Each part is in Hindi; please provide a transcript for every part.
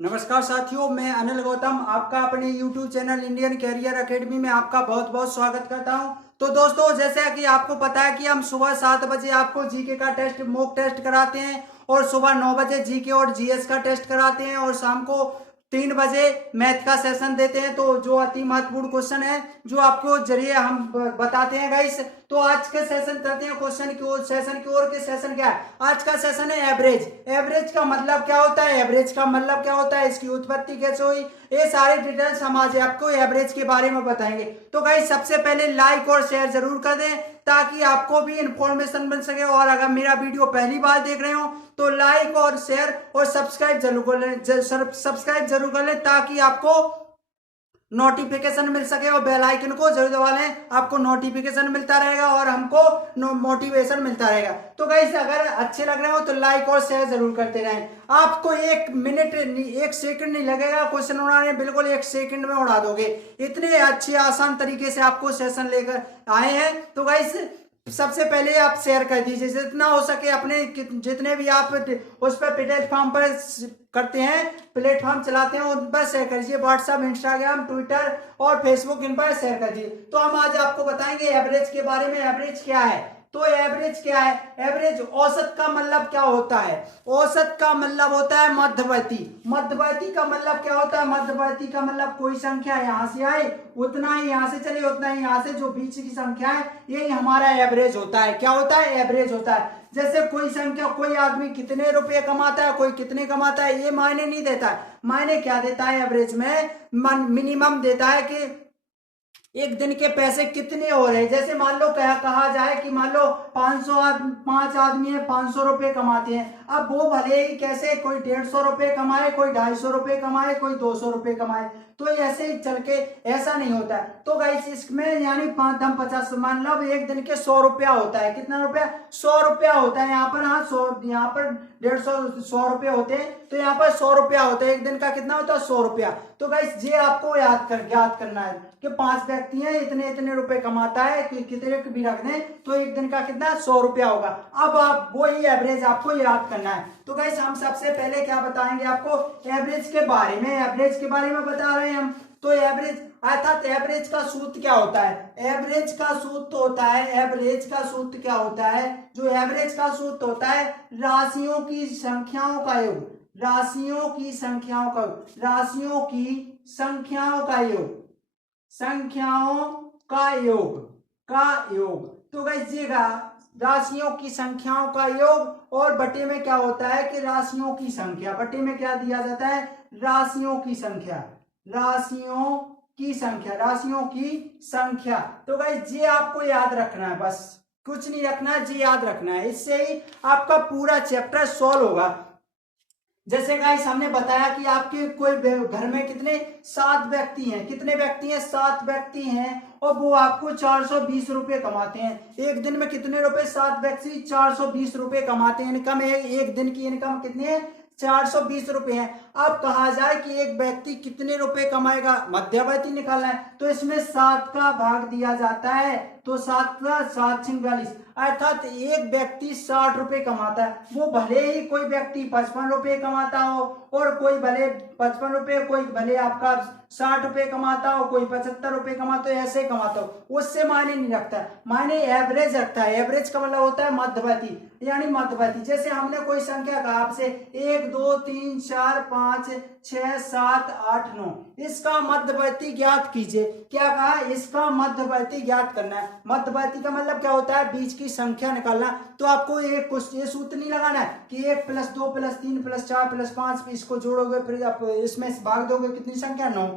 नमस्कार साथियों, मैं अनिल गौतम आपका अपने YouTube channel Indian career academy में आपका बहुत बहुत स्वागत करता हूं। तो दोस्तों, जैसे कि आपको पता है कि हम सुबह 7 बजे आपको जीके का टेस्ट मॉक टेस्ट कराते हैं और सुबह 9 बजे जीके और जीएस का टेस्ट कराते हैं और शाम को 3 बजे मैथ का सेशन देते हैं। तो जो अति महत्वपूर्ण क्वेश्चन है जो आपको जरिए हम बताते हैं गाइस। तो आज के सेशन करते हैं क्वेश्चन की ओर, सेशन की ओर। के सेशन क्या है? आज का सेशन है एवरेज। एवरेज का मतलब क्या होता है? एवरेज का मतलब क्या होता है? इसकी उत्पत्ति कैसे हुई? ये सारे डिटेल्स हम आज आपको एवरेज के बारे में बताएंगे। तो गाइस, सबसे पहले लाइक और शेयर जरूर कर दें ताकि आपको भी इंफॉर्मेशन मिल सके। और अगर मेरा वीडियो पहली बार देख रहे हो तो लाइक और शेयर और सब्सक्राइब जरूर कर लें, सब्सक्राइब जरूर कर लें ताकि आपको नोटिफिकेशन मिल सके और बेल आइकन को जरूर दबा लें। आपको नोटिफिकेशन मिलता रहेगा और हमको मोटिवेशन मिलता रहेगा। तो गाइस, अगर अच्छे लग रहे हो तो लाइक और शेयर जरूर करते रहें। आपको 1 मिनट 1 सेकंड नहीं लगेगा क्वेश्चन उड़ाने, बिल्कुल 1 सेकंड में उड़ा दोगे। इतने अच्छे आसान तरीके से आपको सेशन लेकर आए हैं। तो गाइस, सबसे पहले आप शेयर कर दीजिए जितना हो सके अपने, जितने भी आप उस पर प्लेटफॉर्म पर करते हैं, प्लेटफॉर्म चलाते हैं उन पर शेयर करिए। व्हाट्सएप, इंस्टाग्राम, ट्विटर और फेसबुक, इन पर शेयर कर दीजिए। तो हम आज आपको बताएंगे एवरेज के बारे में। एवरेज क्या है? तो एवरेज क्या है? एवरेज औसत का मतलब क्या होता है? औसत का मतलब होता है मध्यवर्ती। मध्यवर्ती का मतलब क्या होता है? मध्यवर्ती का मतलब कोई संख्या यहां से आए उतना ही यहां से चले, उतना ही यहां से, जो बीच की संख्या है यही हमारा एवरेज होता है। क्या होता है? एवरेज होता है। जैसे कोई संख्या, कोई आदमी कितने रुपए कमाता है, कोई कितने कमाता है, ये मायने नहीं देता है। मायने क्या देता है? एवरेज में मिनिमम देता है कि एक दिन के पैसे कितने हो रहे हैं। जैसे मान लो कहा जाए कि मान लो 5 आदमी है, 500 रुपए कमाते हैं। अब वो भले ही कैसे, कोई 150 रुपए कमाए, कोई 250 रुपए कमाए, कोई 200 रुपए कमाए, तो ऐसे ही चल के ऐसा नहीं होता है। तो गाइस, इसमें यानी 5 मान लो एक दिन के 100 रुपया होता है। कितना रुपया? 100 रुपया होता है। यहाँ पर हाँ 100, यहाँ पर 150 100 रुपये होते हैं, तो यहाँ पर 100 रुपया होता है। एक दिन का कितना होता है? 100 रुपया। तो गाइस, ये आपको याद करना है कि 5 व्यक्ति हैं, इतने इतने रुपए कमाता है, कि कितने भी रख दें तो एक दिन का कितना? 100 रुपया होगा। अब आप वही एवरेज आपको याद करना है। तो गाइस, हम सबसे पहले क्या बताएंगे आपको? एवरेज के बारे में। एवरेज के बारे में बता रहे हैं हम। तो एवरेज अर्थात एवरेज का सूत्र क्या होता है? एवरेज का सूत्र होता है, एवरेज का सूत्र क्या होता है? जो एवरेज का सूत्र होता है, राशियों की संख्याओं का योग। राशियों की संख्याओं का, राशियों की संख्याओं का योग, संख्याओं का योग। तो गाइस, ये राशियों की संख्याओं का योग और बटे में क्या होता है कि राशियों की संख्या। बटे में क्या दिया जाता है? राशियों की संख्या, राशियों की संख्या, राशियों की संख्या। तो गाइस, ये आपको याद रखना है, बस कुछ नहीं रखना है, जी याद रखना है। इससे ही आपका पूरा चैप्टर सॉल्व होगा। जैसे गाइस, हमने बताया कि आपके कोई घर में कितने 7 व्यक्ति हैं। कितने व्यक्ति हैं? 7 व्यक्ति हैं और वो आपको 420 रुपए कमाते हैं। एक दिन में कितने रुपए? 7 व्यक्ति 420 रुपए कमाते हैं। इनकम है, एक दिन की इनकम कितनी है? 420 रुपए है। अब कहा जाए कि एक व्यक्ति कितने रुपए कमाएगा, मध्यवर्ती निकालना है, तो इसमें 7 का भाग दिया जाता है। तो 7 का 7 42, अर्थात एक व्यक्ति 60 रुपए कमाता है। वो भले ही कोई व्यक्ति 55 रुपए कमाता हो और कोई भले 55 रुपए, कोई भले आपका 60 रुपए कमाता हो, कोई 75 रुपए कमाता हो, ऐसे कमाता हो, उससे मायने नहीं रखता। मायने एवरेज रखता है। एवरेज का मतलब होता है मध्यवर्ती, यानी मध्यवर्ती। जैसे हमने कोई संख्या कहा आपसे 1 2 3 4 5 6 7 8 9, इसका मध्यवर्ती ज्ञात कीजिए। क्या कहा? इसका मध्यवर्ती ज्ञात करना है। मध्यवर्ती का मतलब क्या होता है? बीच की संख्या निकालना। तो आपको ये सूत्र नहीं लगाना है कि 1 + 2 + 3 + 4 + 5, इसको जोड़ोगे फिर आप इसमें भाग दोगे, कितनी संख्या? 9।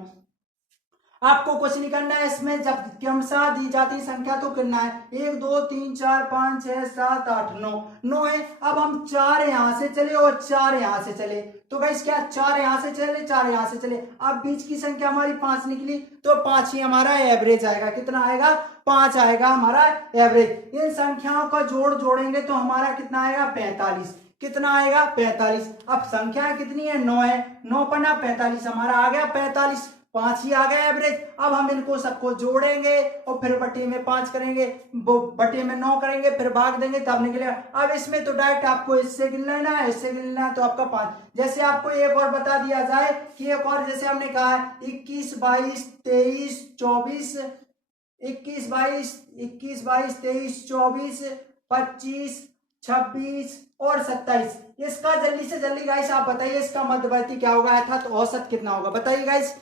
आपको कुछ नहीं करना है इसमें, जब क्रमशः दी जाती संख्या तो करना है। 1 2 3 4 5 6 7 8 9, 9 है। अब हम 4 यहां से चले और 4 यहां से चले, तो गाइस क्या? 4 यहां से चले, 4 यहां से चले। अब बीच की संख्या हमारी 5 निकली, तो 5 ही हमारा एवरेज आएगा। कितना आएगा? 5 आएगा हमारा एवरेज। इन संख्याओं का जोड़ जोड़ेंगे तो हमारा कितना आएगा? 45। कितना आएगा? 45। अब संख्या कितनी है? 9 है। 9 × 45 हमारा आ गया 45। 5 ही आ गया एवरेज। अब हम इनको सबको जोड़ेंगे और फिर बटे में 5 करेंगे, बटे में 9 करेंगे, फिर भाग देंगे तब निकलेगा। अब इसमें तो डायरेक्ट आपको इससे गिन लेना है, इससे गिन लेना है, तो आपका 5। जैसे आपको एक और बता दिया जाए कि एक और, जैसे हमने कहा 21 22 23 24, 21 22 23 24 25 26 और 27, इसका जल्दी से जल्दी गाइस आप बताइए इसका मध्यवर्ती क्या होगा, अर्थात औसत कितना होगा, बताइए गाइस।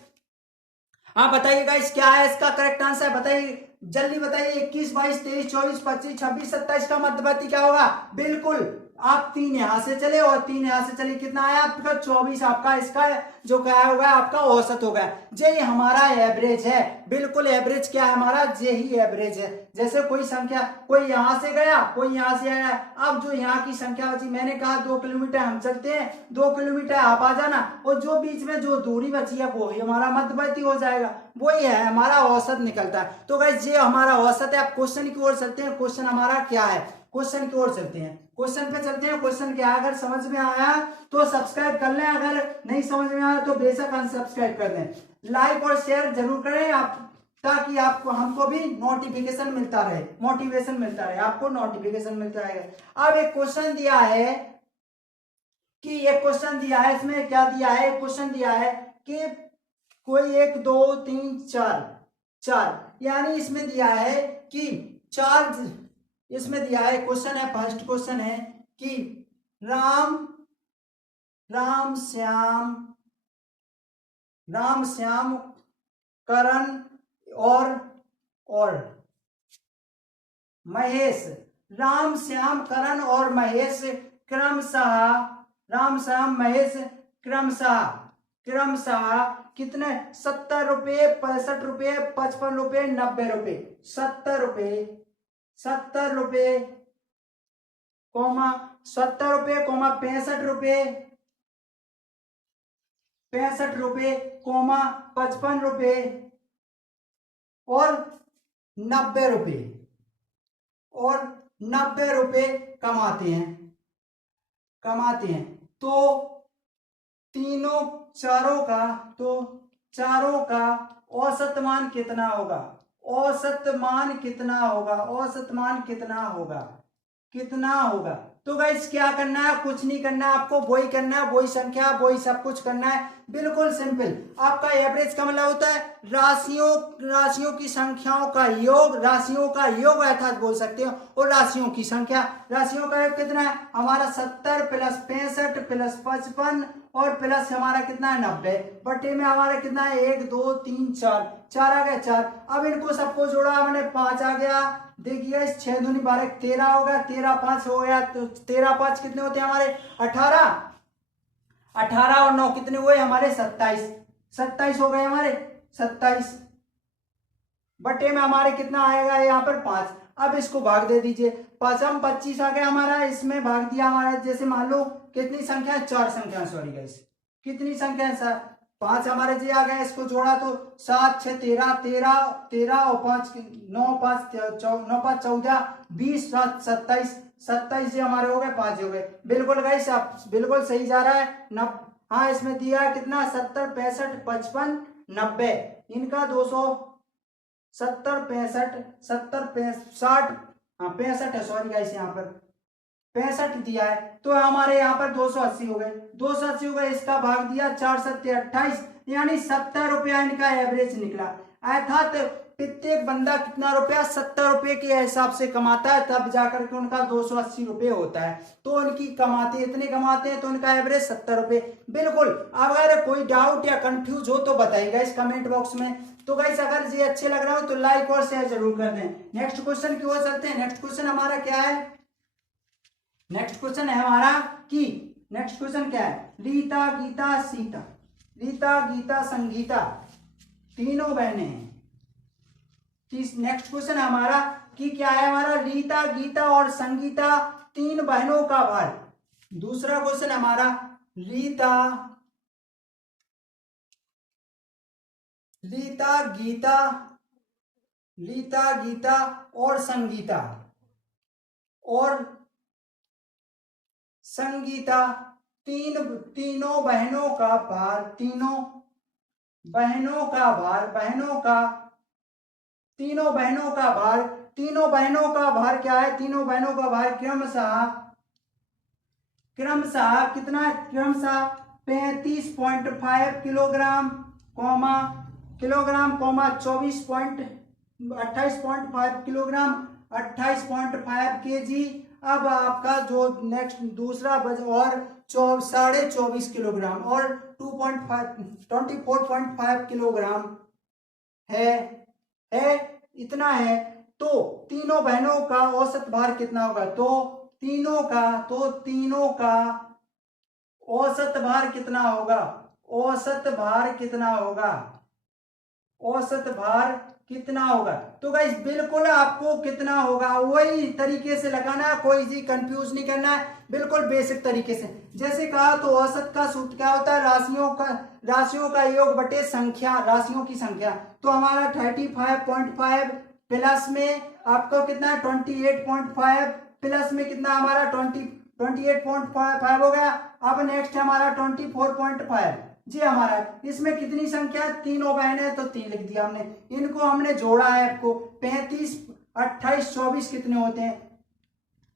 हाँ बताइए गाइस क्या है इसका करेक्ट आंसर, बताइए जल्दी बताइए। 21 22 23 24 25 26 27 का मध्यवर्ती क्या होगा, बिल्कुल आप 3 यहां से चले और 3 यहां से चले, कितना आया आपका 24, आपका इसका जो क्या होगा आपका औसत होगा। ये हमारा एवरेज है, बिल्कुल एवरेज क्या है हमारा, ये ही एवरेज है। जैसे कोई संख्या, कोई यहां से गया कोई यहां से आया, अब जो यहाँ की संख्या बची, मैंने कहा 2 किलोमीटर हम चलते हैं, 2 किलोमीटर आप आ जाना, और जो बीच में जो दूरी बची है वो ही हमारा मध्यवर्ती हो जाएगा, वही है हमारा औसत निकलता है। तो गाइस ये हमारा औसत है। आप क्वेश्चन की ओर चलते हैं, क्वेश्चन हमारा क्या है, क्वेश्चन की ओर चलते हैं, क्वेश्चन पे चलते हैं। क्वेश्चन क्या, अगर समझ में आया तो सब्सक्राइब कर लें, अगर नहीं समझ में आया तो बेशक अनसब्सक्राइब कर दें, लाइक और शेयर जरूर करें आप, ताकि आपको हमको भी नोटिफिकेशन मिलता रहे, मोटिवेशन मिलता रहे, आपको नोटिफिकेशन मिलता रहेगा। अब एक क्वेश्चन दिया है कि, एक क्वेश्चन दिया है, इसमें क्या दिया है, क्वेश्चन दिया है कि कोई 1 2 3 4 4, यानी इसमें दिया है कि 4, इसमें दिया है क्वेश्चन है, फर्स्ट क्वेश्चन है कि राम राम श्याम राम श्याम करण और महेश, राम श्याम करण और महेश क्रमशः, राम श्याम महेश क्रमशः क्रमशः कितने, 70 रुपये 65 रुपये 55 रुपये 90 रुपये, 70 रुपये 70 रुपये कोमा 70 रुपये कोमा 65 रुपये 65 रुपये कोमा 55 रुपये और 90 रुपये, और 90 रुपये कमाते हैं। तो तीनों चारों का, तो चारों का औसत मान कितना होगा, औसत मान कितना होगा, औसत मान कितना होगा, कितना होगा। तो गाइस क्या करना है, कुछ नहीं करना है आपको, वही करना है, वही संख्या वही सब कुछ करना है, बिल्कुल सिंपल। आपका एवरेज का मतलब होता है राशियों की संख्याओं का योग, राशियों का योग अर्थात बोल सकते हो, और राशियों की संख्या, राशियों का योग कितना है हमारा 70 प्लस 65 प्लस 55 और प्लस हमारा कितना है 90, बटे में हमारा कितना है 1 2 3 4, 4 आ गया 4। अब इनको सबको जोड़ा हमने 5 आ गया, देखिए 6 दूनी 12 13 होगा, 13 5 हो गया, तो 13 5 कितने होते हैं हमारे 18, 18 और 9 कितने हुए हमारे 27, 27 हो गए हमारे 27, बटे में हमारे कितना आएगा यहाँ पर 5। अब इसको भाग दे दीजिए, 5 25 आ गया हमारा, इसमें भाग दिया हमारा, जैसे मान लो कितनी संख्या है, 4 संख्या, सॉरी गाइस कितनी संख्या है सर 5 हमारे जी आ गया, इसको जोड़ा तो 7 6 13 13 13 और 5 9 5 9 5 14 20 7 27 27 ये हमारे हो गए, 5 हो गए, बिल्कुल गाइस आप बिल्कुल सही जा रहा है। हाँ इसमें दिया है कितना 70 65 55 90, इनका 270 65 70 60, हाँ 65 है, सॉरी गाइस यहाँ पर 65 दिया है, तो हमारे यहाँ पर 280 हो गए, 280 हो गए, इसका भाग दिया 4 7 28, यानी 70 रुपया इनका एवरेज निकला। अर्थात प्रत्येक बंदा कितना रुपया 70 रुपये के हिसाब से कमाता है, तब जाकर के उनका 280 रुपये होता है, तो उनकी कमाते इतने कमाते हैं तो उनका एवरेज 70 रुपये। बिल्कुल, अगर कोई डाउट या कंफ्यूज हो तो बताइएगा इस कमेंट बॉक्स में। तो गाइस अगर ये अच्छे लग रहा हो तो लाइक और शेयर जरूर कर दें। नेक्स्ट क्वेश्चन की ओर चलते हैं। नेक्स्ट क्वेश्चन हमारा क्या है, नेक्स्ट क्वेश्चन है हमारा कि, नेक्स्ट क्वेश्चन क्या है, रीता गीता सीता, रीता गीता संगीता तीनों बहनें हैं। नेक्स्ट क्वेश्चन है हमारा कि क्या है हमारा, रीता गीता और संगीता 3 बहनों का भाई। दूसरा क्वेश्चन हमारा रीता गीता और संगीता तीनों बहनों का भार, बहनों का भार, बहनों का, तीनों बहनों का भार, तीनों बहनों का भार क्या है, तीनों बहनों का भार क्रमशः, क्रमशः कितना है, क्रमशः 35.5 kilogram, comma kilogram, comma 28.5 kilogram, 28.5 KG. अब आपका जो नेक्स्ट दूसरा बज और 24.5 किलोग्राम और 24.5 किलोग्राम है है इतना है। तो तीनों बहनों का औसत भार कितना होगा, तो तीनों का औसत भार कितना होगा, औसत भार कितना होगा, औसत भार कितना होगा। तो गाइस बिल्कुल आपको कितना होगा वही तरीके से लगाना है, कोई जी कंफ्यूज नहीं करना है, बिल्कुल बेसिक तरीके से। जैसे कहा तो औसत का सूत्र क्या होता है, राशियों का योग बटे संख्या, राशियों की संख्या। तो हमारा 35.5 प्लस में आपको कितना है 28.5 प्लस में कितना हमारा 28.5 हो गया। अब नेक्स्ट है हमारा 24.5 जी हमारा, इसमें कितनी संख्या है, तीनों बहन है तो 3 लिख दिया हमने, इनको हमने जोड़ा है आपको 35, 28, 24 कितने होते हैं।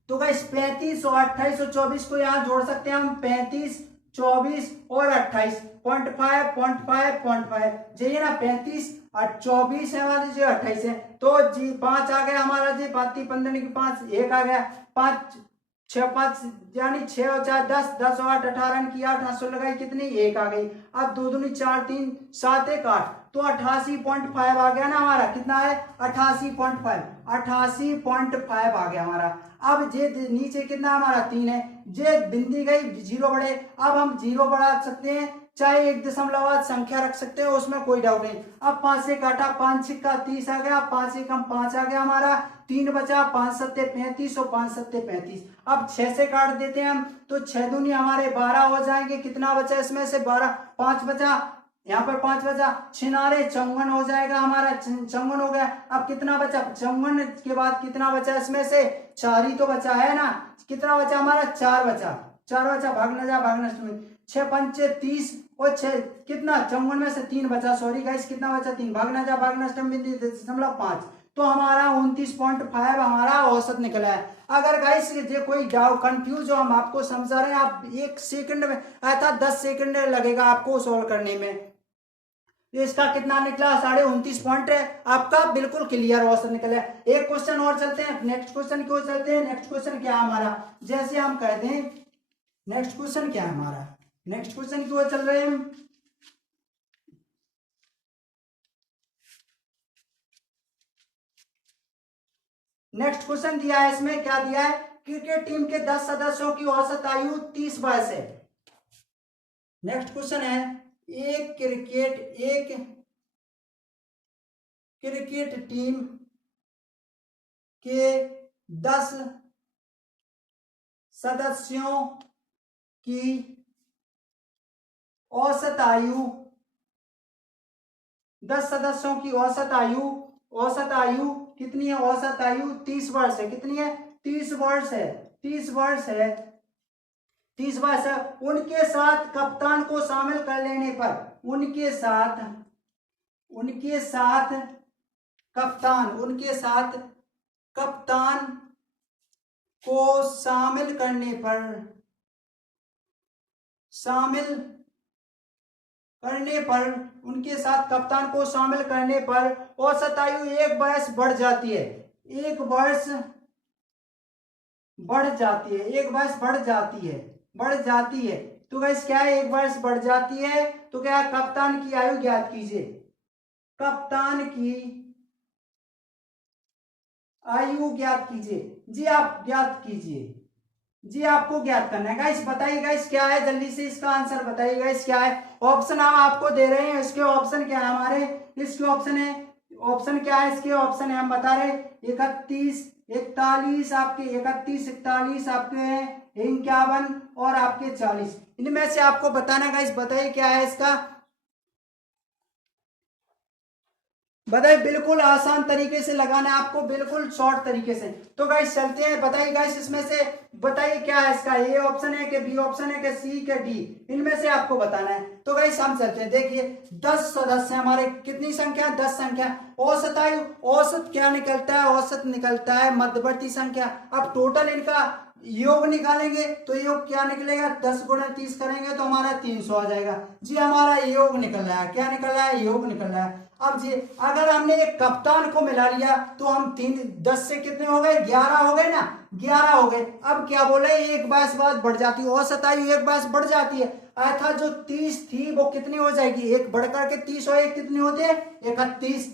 तो गाइस 35 और 28 और 24 को यहाँ जोड़ सकते हैं हम, 35, 24 और 28, 0.5 जी ना, 35 और 24 है हमारे जी, 28 है तो जी 5 आ गया हमारा जी, 5 15 की 5 1 आ गया, 5 6 5 यानी 6 और 4 10, 10 और 8 18 की 8 800 लगाई कितनी 1 आ गई। अब 2 दूनी 4 3 7 1 8, तो 88.5 आ गया ना हमारा, कितना है 88.5, 88.5 आ गया हमारा। अब जे नीचे कितना हमारा 3 है, जे बिंदी गई जीरो बढ़े, अब हम जीरो बढ़ा सकते हैं चाहे 1 दशमलव संख्या रख सकते हैं, उसमें कोई डाउट नहीं। अब 5 से काटा, 5 6 30 आ गया, 5 से कम 5 आ गया हमारा, 3 बचा, 5 7 35 और 5 7 35। अब 6 से काट देते हैं हम, तो 6 दूनी हमारे 12 हो जाएंगे, कितना बचा इसमें से 12, 5 बचा, यहाँ पर 5 बचा, 6 54 हो जाएगा हमारा, 54 हो गया। अब कितना बचा 54 के बाद कितना बचा इसमें से, 4 ही तो बचा है ना, कितना बचा हमारा 4 बचा, 4 बचा, भागना जा भागना 6 पंचे 30 और 6 कितना 54 में से 3 बचा, सॉरी गाइस कितना बचा 3, भागना जा भागना 5, तो हमारा 29.5 हमारा औसत निकला है। अगर गाइस ये कोई डाउट कंफ्यूज हो, हम आपको समझा रहे हैं, आप 1 सेकंड में अर्थात 10 सेकंड लगेगा आपको सॉल्व करने में। तो इसका कितना निकला 29.5 पॉइंट आपका बिल्कुल क्लियर औसत निकला है। एक क्वेश्चन और चलते हैं, नेक्स्ट क्वेश्चन की ओर चलते हैं। नेक्स्ट क्वेश्चन क्या है हमारा, जैसे हम कहते हैं नेक्स्ट क्वेश्चन क्या है हमारा, नेक्स्ट क्वेश्चन की ओर चल रहे हैं हम। नेक्स्ट क्वेश्चन दिया है, इसमें क्या दिया है, क्रिकेट टीम के 10 सदस्यों की औसत आयु 30 वर्ष है। नेक्स्ट क्वेश्चन है, एक क्रिकेट टीम के 10 सदस्यों की औसत आयु, 10 सदस्यों की औसत आयु, औसत आयु कितनी है, औसत आयु 30 वर्ष है, कितनी है 30 वर्ष है, 30 वर्ष है, 30 वर्ष है। उनके साथ कप्तान को शामिल कर लेने पर, उनके साथ कप्तान, उनके साथ कप्तान को शामिल करने पर, शामिल करने पर, उनके साथ कप्तान को शामिल करने पर औसत आयु 1 वर्ष बढ़ जाती है, 1 वर्ष बढ़ जाती है, 1 वर्ष बढ़ जाती है, बढ़ जाती है। तो गाइस क्या है 1 वर्ष बढ़ जाती है, तो क्या है कप्तान की आयु ज्ञात कीजिए, कप्तान की आयु ज्ञात कीजिए जी, आप ज्ञात कीजिए जी, आपको ज्ञात करना है गाइस। बताइए गाइस क्या है, जल्दी से इसका आंसर बताइए गाइस क्या है। ऑप्शन हम आपको दे रहे हैं, इसके ऑप्शन क्या है हमारे, इसके ऑप्शन है, ऑप्शन क्या है इसके ऑप्शन है हम बता रहे, 31 41 आपके, 31 41 आपके हैं, 51 और आपके 40, इनमें से आपको बताना गाइस, बताइए क्या है इसका। बताइए, बिल्कुल आसान तरीके से लगाना है आपको, बिल्कुल शॉर्ट तरीके से। तो गाइस चलते हैं, बताइए गाइस इसमें से बताइए क्या है इसका, ए ऑप्शन है कि बी ऑप्शन है कि सी के डी, इनमें से आपको बताना है। तो गाइस हम चलते हैं, देखिए 10 सदस्य हमारे, कितनी संख्या, 10 संख्या। औसत आयु, औसत क्या निकलता है, औसत निकलता है मध्यवर्ती संख्या। अब टोटल इनका योग निकालेंगे तो योग क्या निकलेगा, 10 गुणा 30 करेंगे तो हमारा 300 आ जाएगा जी। हमारा योग निकल रहा है, क्या निकल रहा है, योग निकल रहा है। अब जी अगर हमने एक कप्तान को मिला लिया तो हम 10 से कितने हो गए, 11 हो गए ना, 11 हो गए। अब क्या बोले, एक 22 बाद बढ़ जाती है, औसत आयु एक 22 बढ़ जाती है, अर्थात जो 30 थी वो कितनी हो जाएगी, एक बढ़ करके 30 हो, एक कितनी होती है, 31।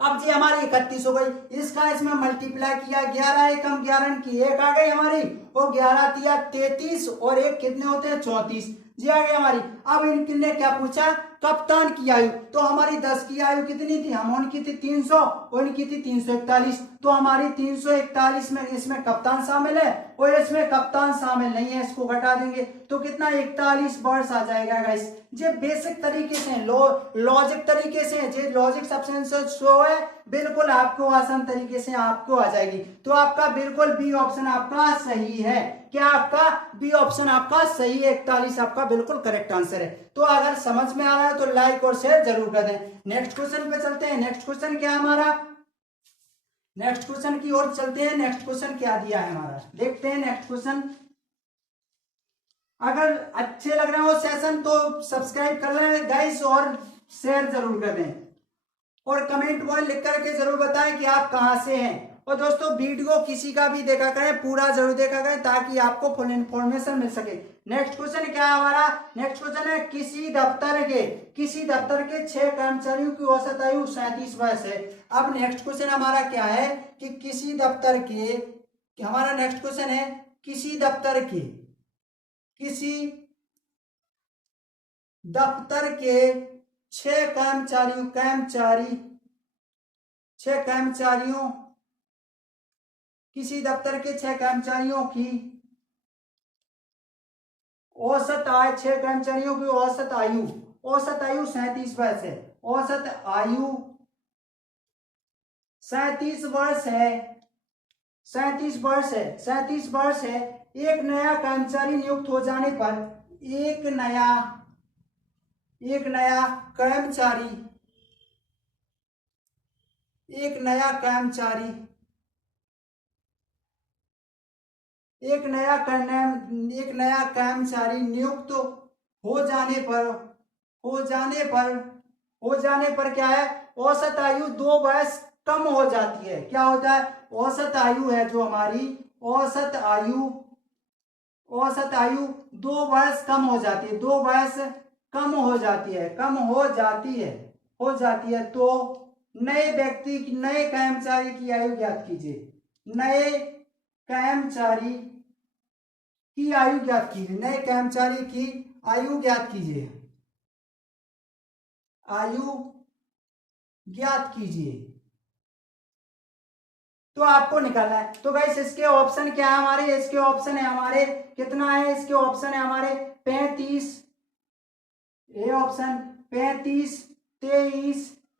अब जी हमारी 31 हो गई, इसका इसमें मल्टीप्लाई किया, 11 एकम 11 की एक आ गई हमारी, और 11 तिया 33 और एक कितने होते हैं, 34 जी आ गई हमारी। अब इनने क्या पूछा, कप्तान की आयु, तो हमारी 10 की आयु कितनी थी, हम उनकी थी 300 और इनकी थी 341, तो हमारी 341 में इसमें कप्तान शामिल है और इसमें कप्तान शामिल नहीं है, इसको घटा देंगे तो कितना 41 वर्ष आ जाएगा गाइस। ये बेसिक तरीके से लॉजिक तरीके से, जे लॉजिक सबसे शो है, बिल्कुल आपको आसान तरीके से आपको आ जाएगी। तो आपका बिल्कुल बी ऑप्शन आपका सही है, क्या आपका बी ऑप्शन आपका सही है, 41 आपका बिल्कुल करेक्ट आंसर है। तो अगर समझ में आ रहा है तो लाइक और शेयर जरूर कर दें। नेक्स्ट क्वेश्चन पे चलते हैं, नेक्स्ट क्वेश्चन क्या है हमारा, नेक्स्ट क्वेश्चन की ओर चलते हैं। नेक्स्ट क्वेश्चन क्या दिया है हमारा, देखते हैं नेक्स्ट क्वेश्चन। अगर अच्छे लग रहे हो सेशन तो सब्सक्राइब कर लें गाइस और शेयर जरूर कर दें और कमेंट बॉय लिख करके जरूर बताएं कि आप कहां से हैं। और दोस्तों वीडियो किसी का भी देखा करें, पूरा जरूर देखा करें ताकि आपको फुल इन्फॉर्मेशन मिल सके। नेक्स्ट क्वेश्चन क्या है हमारा, नेक्स्ट क्वेश्चन है किसी दफ्तर के 6 कर्मचारियों की औसत आयु 37 वर्ष है। अब नेक्स्ट क्वेश्चन हमारा क्या है कि किसी दफ्तर के, हमारा नेक्स्ट क्वेश्चन है किसी दफ्तर के 6 कर्मचारियों किसी दफ्तर के 6 कर्मचारियों की औसत आयु, 6 कर्मचारियों की औसत आयु 37 वर्ष है, औसत आयु 37 वर्ष है, 37 वर्ष है। एक नया कर्मचारी नियुक्त हो जाने पर एक नया कर्मचारी एक नया कर्मचारी नियुक्त हो जाने पर क्या है, औसत आयु 2 वर्ष कम हो जाती है। क्या होता है, औसत आयु है जो हमारी, औसत आयु 2 वर्ष कम हो जाती है, 2 वर्ष कम हो जाती है। तो नए कर्मचारी की आयु ज्ञात कीजिए, नए कर्मचारी की आयु ज्ञात कीजिए, नए कर्मचारी की आयु ज्ञात कीजिए, तो आपको निकालना है। तो गाइस इसके ऑप्शन क्या है हमारे, इसके ऑप्शन है हमारे कितना है, इसके ऑप्शन है हमारे 35, ए ऑप्शन 35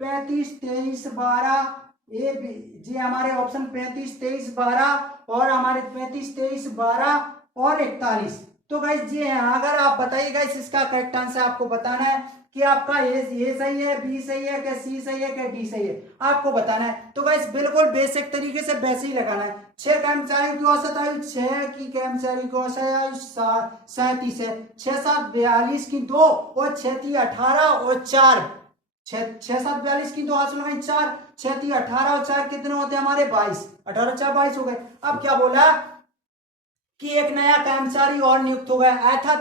23 12, ए जी हमारे ऑप्शन 35 23 12 और हमारे 35 23 12 और 41। तो गाइस जी है, अगर आप बताइए गाइस इसका करेक्ट आंसर आपको बताना है कि आपका ये सही है, बी सही है, क्या सी सही है, क्या डी सही है, आपको बताना है। तो गाइस बिल्कुल बेसिक तरीके से वैसे ही लगाना है। 6 कर्मचारियों की औसत आयु, 6 की कर्मचारी की औसत आयु 37 है, 6 7 42 की 2 और 6 3 18 और 4, 6 7 42 की 2 हाथ लगाई 4, 6 3 18 और 4 कितने होते हैं हमारे 22, 18 4 22 हो गए। अब क्या बोला कि एक नया कर्मचारी और नियुक्त हो गया, ऐसा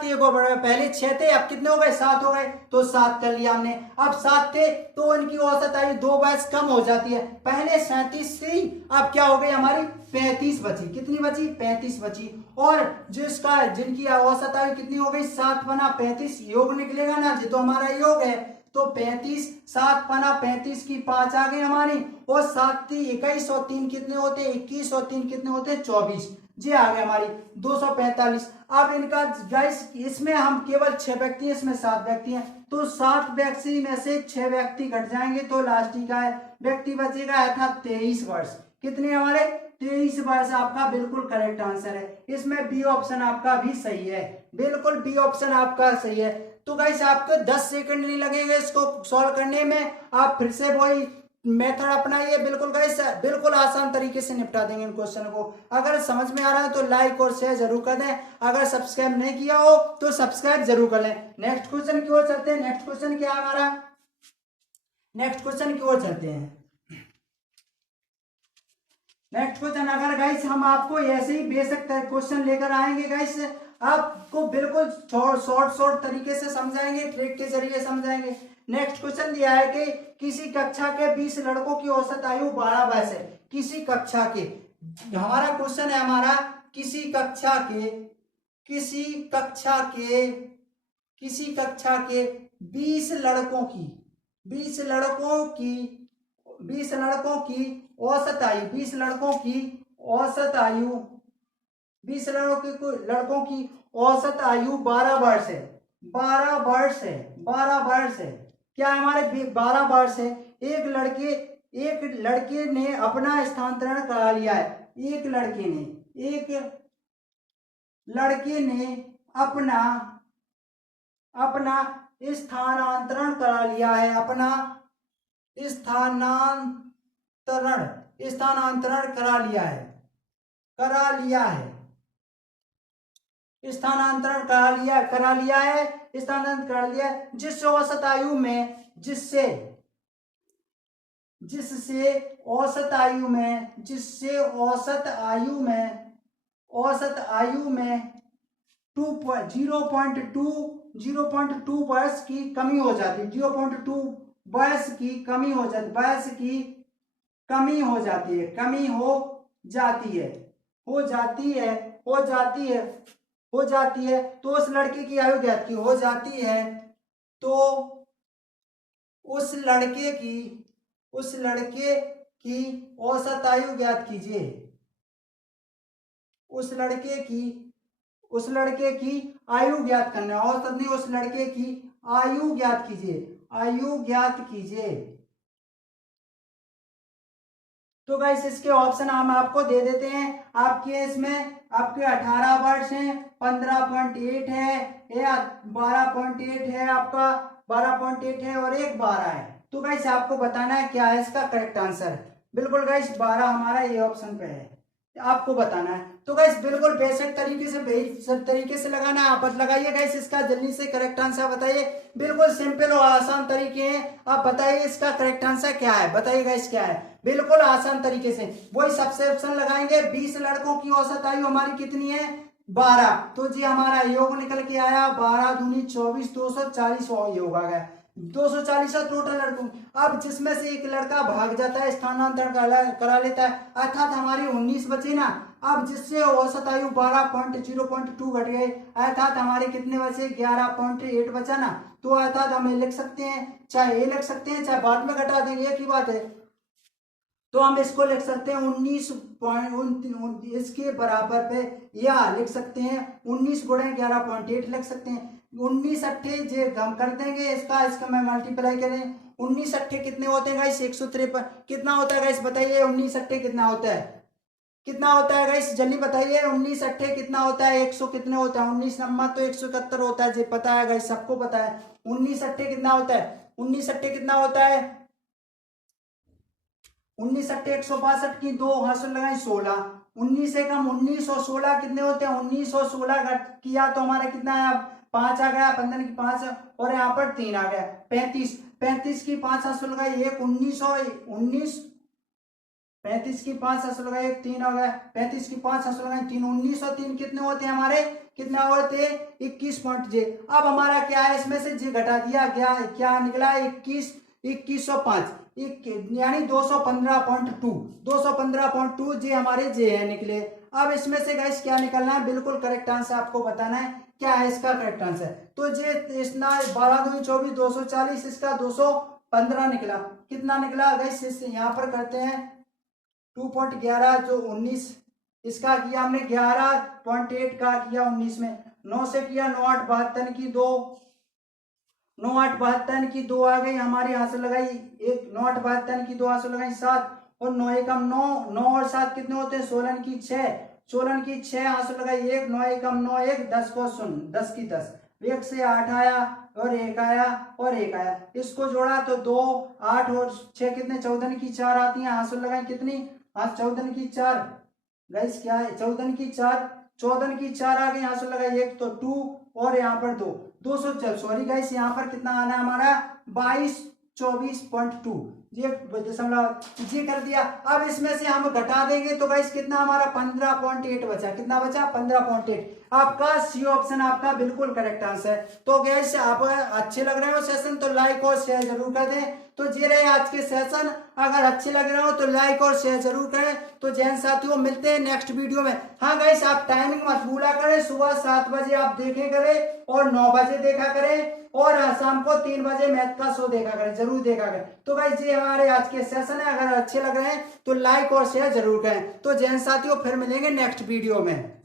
पहले 6 थे, अब कितने हो गए 7 हो गए, तो 7 कर लिया हमने। अब 7 थे तो इनकी औसत आयु 2 वर्ष कम हो जाती है, पहले 37 थी, अब क्या हो गई हमारी 35 बची, कितनी बची 35 बची। और जिनकी औसत आयु कितनी हो गई 7 बना 35, योग निकलेगा ना जी, तो हमारा योग है तो 35, 7 बना 35 की 5 आ गई हमारी, और 7 3 21 और 3 कितने होते 21 और 3 कितने होते 24 जी आ गया हमारी 245। अब इनका गाइस इसमें हम केवल 6 व्यक्ति हैं, इसमें 7 व्यक्ति हैं, तो 7 व्यक्ति में से 6 व्यक्ति घट जाएंगे तो लास्ट ही का है व्यक्ति बचेगा अर्थात 23 वर्ष। कितने हमारे 23 वर्ष आपका बिल्कुल करेक्ट आंसर है। इसमें बी ऑप्शन आपका भी सही है, बिल्कुल बी ऑप्शन आपका सही है। तो गाइस आपको 10 सेकंड नहीं लगेंगे इसको सॉल्व करने में, आप फिर से वही मेथड अपनाइए। बिल्कुल गाइस बिल्कुल आसान तरीके से निपटा देंगे इन क्वेश्चन को। अगर समझ में आ रहा है तो लाइक और शेयर जरूर कर दें, अगर सब्सक्राइब नहीं किया हो तो सब्सक्राइब जरूर कर लें। नेक्स्ट क्वेश्चन की ओर चलते हैं। नेक्स्ट क्वेश्चन क्या है हमारा, नेक्स्ट क्वेश्चन की ओर चलते हैं। नेक्स्ट क्वेश्चन अगर गाइस हम आपको ऐसे ही बेसिक क्वेश्चन लेकर आएंगे गाइस, आपको बिल्कुल शॉर्ट तरीके से समझाएंगे, ट्रिक के जरिए समझाएंगे। नेक्स्ट क्वेश्चन दिया है कि किसी कक्षा के 20 लड़कों की औसत आयु 12 वर्ष है। किसी कक्षा के, हमारा क्वेश्चन है हमारा किसी कक्षा के 20 लड़कों की 20 लड़कों की औसत आयु 20 लड़कों की औसत आयु 20 लड़कों की औसत आयु 12 वर्ष है। 12 वर्ष है। क्या हमारे 12 वर्ष है। एक लड़के ने अपना स्थानांतरण करा लिया है। एक लड़के ने अपना स्थानांतरण करा लिया है। अपना स्थानांतरण करा लिया है। स्थानांतरण करा लिया है जिससे औसत आयु में 0.2 वर्ष की कमी हो जाती है। 0.2 वर्ष की कमी हो जाती है तो उस लड़के की आयु ज्ञात की हो जाती है। तो उस लड़के की औसत आयु ज्ञात कीजिए। उस लड़के की आयु ज्ञात करना है, औसत नहीं, उस लड़के की आयु ज्ञात कीजिए। तो गाइस इसके ऑप्शन हम आपको दे देते हैं। आपके इसमें आपके 18 वर्ष हैं, 15.8 है या 12.8 है, आपका 12.8 है और एक 12 है। तो गाइस आपको बताना है क्या है इसका करेक्ट आंसर। बिल्कुल गाइस 12 हमारा ये ऑप्शन पे है, आपको बताना है। तो गाइस बिल्कुल बेसिक तरीके से लगाना है, आप लगाइए गाइस इसका जल्दी से करेक्ट आंसर बताइए। बिल्कुल सिंपल और आसान तरीके हैं, आप बताइए इसका करेक्ट आंसर क्या है, बताइए गाइस क्या है। बिल्कुल आसान तरीके से वही सबसे ऑप्शन लगाएंगे। 20 लड़कों की औसत आयु हमारी कितनी है 12, तो जी हमारा योग निकल के आया 12 दूनी 24, 240 योग आ गया 240 टोटल लड़कों। अब जिसमें से एक लड़का भाग जाता है, स्थानांतरण करा लेता है, अर्थात हमारी 19 बचे ना। अब जिससे औसत आयु 12.0.2 घट गए, अर्थात हमारे कितने बचे 11.8 बचा ना। तो अर्थात हम लिख सकते हैं, चाहे ये लिख सकते हैं चाहे बाद में घटा देंगे, एक ही बात है। तो हम इसको लिख सकते हैं 19 इसके बराबर पे या लिख सकते हैं 19 गुणे 11.8 लिख सकते हैं। 19 अट्ठे जे हम कर देंगे, इसका मैं मल्टीप्लाई करें। 19 अट्ठे कितने होते हैं गाइस 153। कितना होता है गाइस बताइए 19 अट्ठे कितना होता है गाइस जल्दी बताइए। 19 अट्ठे कितना होता है 100 कितने होता है 19 नंबर तो 171 होता है जी, पता है गाइस सबको पता है। 19 अट्ठे कितना होता है 19 अट्ठे कितना होता है 19 अट्ठे 162 की 2 हाथ लगाए 16। 19 से कम 19 और 16 कितने होते हैं 19 और 16 घट किया तो हमारा कितना है 5 आ गया, 15 की 5 और यहाँ पर 3 आ गया 35। 35 की 5 हाथ लगाई 1 19 और 19 35 की 5 हाथ लगाई 1 3 हो गया। 35 की 5 हाथ लगाई 3 19 और 3 कितने होते हैं हमारे कितने होते हैं 21 पॉइंट जे। अब हमारा क्या है इसमें से जे घटा दिया गया, क्या निकला 2105 यानी 215.2 जे हमारे जे है निकले। अब इसमें से गाइस क्या निकलना है, बिल्कुल करेक्ट आंसर आपको बताना है क्या है इसका करेक्ट आंसर। तो जे इसना 12 दूनी 24 240 इसका 215 निकला। कितना निकला गाइस यहाँ पर करते हैं 2.11 जो 19 इसका किया हमने 11.8 का किया 19 में, 9 से किया 9 8 72 की 2, 9 8 72 की 2 आ गई हमारे, यहाँ से लगाई एक, 9 8 72 की 2 यहाँ से लगाई 7, और 9 एकम 9, 9 और 7 कितने होते हैं 16 की 6, 16 की 6 यहाँ से लगाई 1, 9 एकम 9 1, 10 को 0, 10 की 10, 1 से 8 आया और 1 आया और 1 आया, इसको जोड़ा तो 2 8 और 6 कितने 14 की 4 आती है, यहाँ से लगाई कितनी, हाँ 14 की 4, गाइस क्या है 14 की 4, 14 की 4 आ गई, यहाँ से लगाई 1 तो 2 और यहाँ पर 2, 200 सॉरी गाइस यहाँ पर कितना आना है हमारा 2224.2, ये दशमलव ये कर दिया। अब इसमें से हम घटा देंगे तो गाइस कितना हमारा 15.8 बचा, कितना बचा 15.8, आपका सी ऑप्शन आपका बिल्कुल करेक्ट आंसर। तो गाइस आप अच्छे लग रहे हो सेशन तो लाइक और शेयर जरूर कर दें। तो ये रहे आज के सेशन, अगर अच्छे लग रहे हो तो लाइक और शेयर जरूर करें। तो जैन साथियों मिलते हैं नेक्स्ट वीडियो में। हाँ गाइस आप टाइमिंग मत भूला करें, सुबह 7 बजे आप देखे करें और 9 बजे देखा करें, और शाम को 3 बजे मैथ का शो देखा करें, जरूर देखा करें। तो गाइस ये हमारे आज के सेशन है, अगर अच्छे लग रहे हैं तो लाइक और शेयर जरूर करें। तो जैन साथियों फिर मिलेंगे नेक्स्ट वीडियो में।